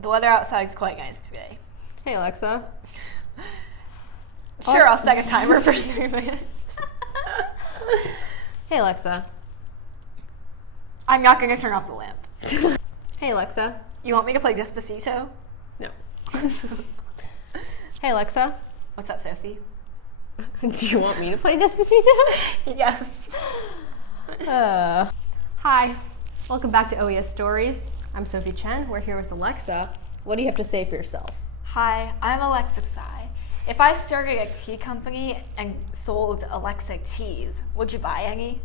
The weather outside is quite nice today. Hey, Alexa. Sure, I'll set a timer for 3 minutes. Hey, Alexa. I'm not going to turn off the lamp. Hey, Alexa. You want me to play Despacito? No. Hey, Alexa. What's up, Sophie? Do you want me to play Despacito? Yes. Hi. Welcome back to OES Stories. I'm Sophie Chen. We're here with Alexa. What do you have to say for yourself? Hi, I'm Alexa Tsai. If I started a tea company and sold Alexa teas, would you buy any?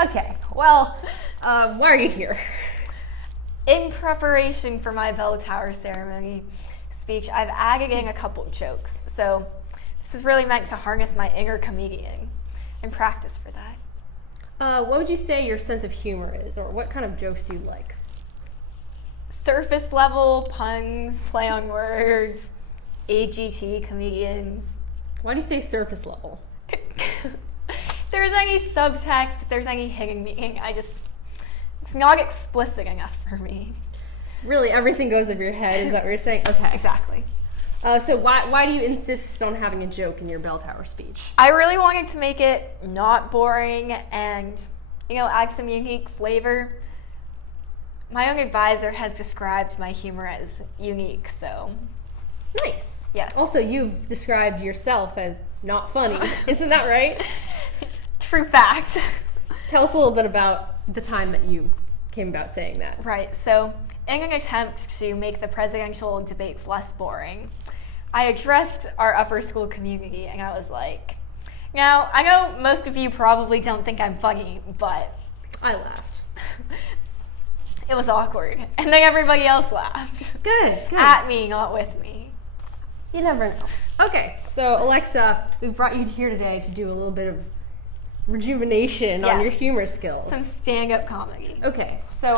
Okay, well, why are you here? In preparation for my bell tower ceremony speech, I've added in a couple jokes. So this is really meant to harness my inner comedian and practice for that. What would you say your sense of humor is, or what kind of jokes do you like? Surface level puns, play on words, AGT comedians. Why do you say surface level? If there's any subtext, if there's any hidden meaning, it's not explicit enough for me. Really, everything goes over your head, is that what you're saying? Okay. Exactly. So why do you insist on having a joke in your bell tower speech? I really wanted to make it not boring and, add some unique flavor. My own advisor has described my humor as unique, so. Nice. Yes. Also, you've described yourself as not funny. Isn't that right? True fact. Tell us a little bit about the time that you came about saying that. Right. So, in an attempt to make the presidential debates less boring, I addressed our upper school community, and I was like, now, I know most of you probably don't think I'm funny, but I laughed. It was awkward. And then everybody else laughed. Good. At me, not with me. You never know. Okay, so Alexa, we brought you here today to do a little bit of rejuvenation on your humor skills. Some stand-up comedy. Okay, so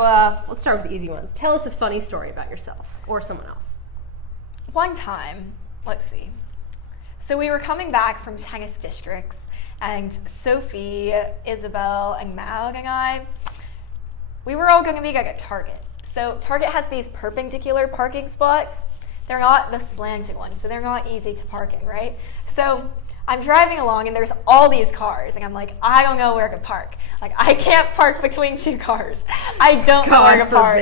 let's start with the easy ones. Tell us a funny story about yourself or someone else. One time, let's see. So we were coming back from tennis districts, and Sophie, Isabel, and Mal and I, we were all going to meet at Target. So Target has these perpendicular parking spots. They're not the slanted ones, so they're not easy to park in, right? So I'm driving along, and there's all these cars, and I'm like, I don't know where to park. Like, I can't park between two cars. I don't know where to park.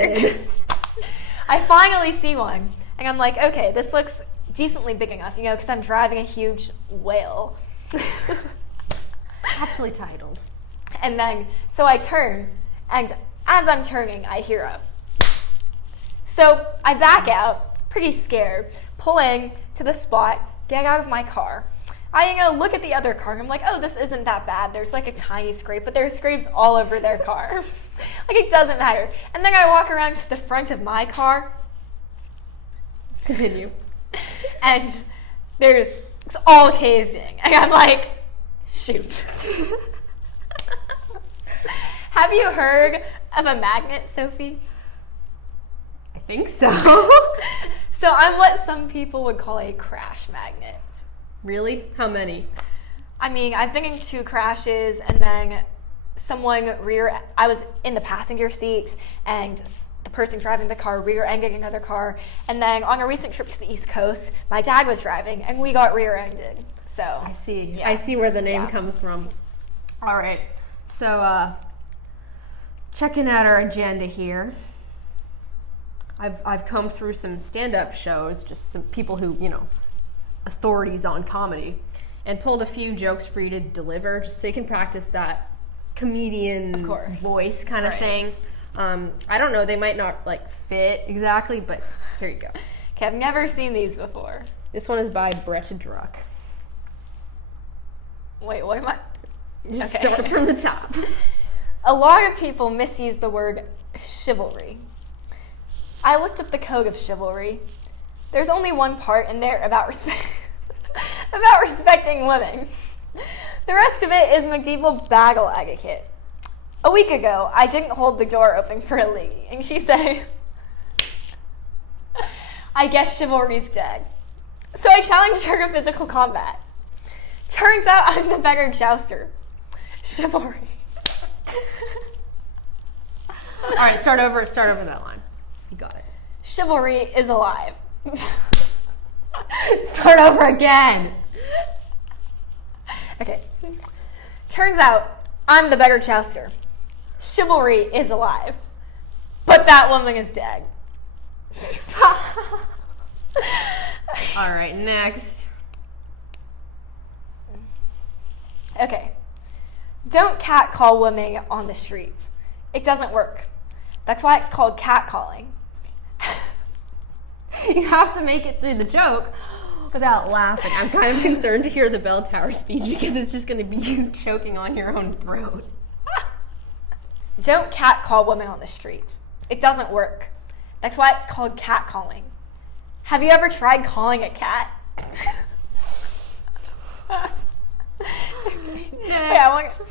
I finally see one, and I'm like, okay, this looks decently big enough, because I'm driving a huge whale. Aptly titled. And then, so I turn, and as I'm turning, I hear a. So I back out, pretty scared, pull in to the spot, get out of my car. I look at the other car, and I'm like, oh, this isn't that bad. There's like a tiny scrape, but there's scrapes all over their car. Like, it doesn't matter. And then I walk around to the front of my car. Continue. And it's all caved in. And I'm like, shoot. Have you heard of a magnet, Sophie? I think so. So I'm what some people would call a crash magnet. Really? How many? I mean, I've been in 2 crashes, and then I was in the passenger seat, and the person driving the car rear-ended another car. And then on a recent trip to the East Coast, my dad was driving, and we got rear-ended. So I see. Yeah. I see where the name comes from. All right. So checking out our agenda here. I've come through some stand-up shows, just some people who, authorities on comedy, and pulled a few jokes for you to deliver, just so you can practice that comedian's voice kind of thing. I don't know, they might not fit exactly, but here you go. Okay, I've never seen these before. This one is by Brett Druck. Wait, what am I? Just start from the top. A lot of people misuse the word chivalry. I looked up the code of chivalry. There's only one part in there about respecting women. The rest of it is medieval battle etiquette. A week ago, I didn't hold the door open for a lady, and she said, I guess chivalry's dead. So I challenged her to physical combat. Turns out I'm the better jouster. Chivalry. All right, start over that line. Chivalry is alive. Start over again. Okay. Turns out I'm the better jouster. Chivalry is alive. But that woman is dead. All right, next. Okay. Don't catcall women on the street. It doesn't work. That's why it's called catcalling. You have to make it through the joke without laughing. I'm kind of concerned to hear the bell tower speech because it's just going to be you choking on your own throat. Don't catcall women on the street. It doesn't work. That's why it's called catcalling. Have you ever tried calling a cat? Next.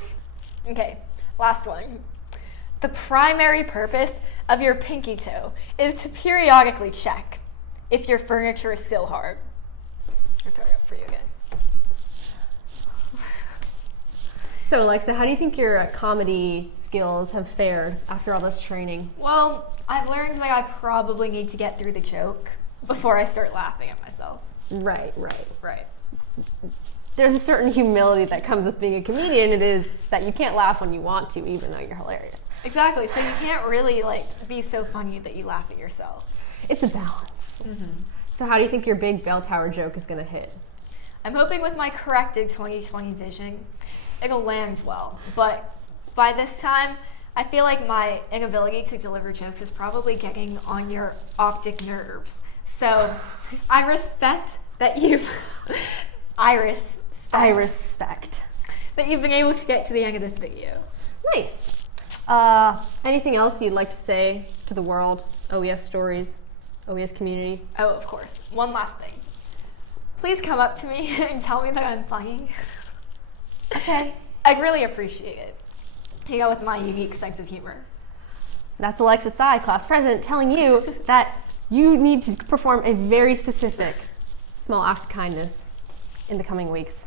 Okay, last one. The primary purpose of your pinky toe is to periodically check if your furniture is still hard. I'll throw it up for you again. So, Alexa, how do you think your comedy skills have fared after all this training? Well, I've learned that I probably need to get through the joke before I start laughing at myself. Right. Right. There's a certain humility that comes with being a comedian. It is that you can't laugh when you want to, even though you're hilarious. Exactly. So you can't really be so funny that you laugh at yourself. It's a balance. Mm-hmm. So how do you think your big bell tower joke is going to hit? I'm hoping with my corrected 2020 vision, it'll land well. But by this time, I feel like my inability to deliver jokes is probably getting on your optic nerves. So I respect that you've... I respect that you've been able to get to the end of this video. Nice. Anything else you'd like to say to the world, OES Stories, OES community? Oh, of course. One last thing. Please come up to me and tell me that I'm funny. Okay. I'd really appreciate it. With my unique sense of humor. That's Alexa Tsai, class president, telling you that you need to perform a very specific small act of kindness in the coming weeks.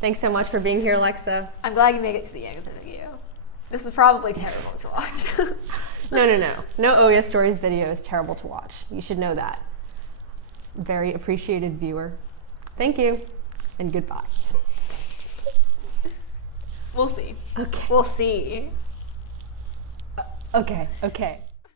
Thanks so much for being here, Alexa. I'm glad you made it to the end of the video. This is probably terrible to watch. No OES Stories video is terrible to watch. You should know that. Very appreciated viewer. Thank you, and goodbye. We'll see. Okay. We'll see. Okay.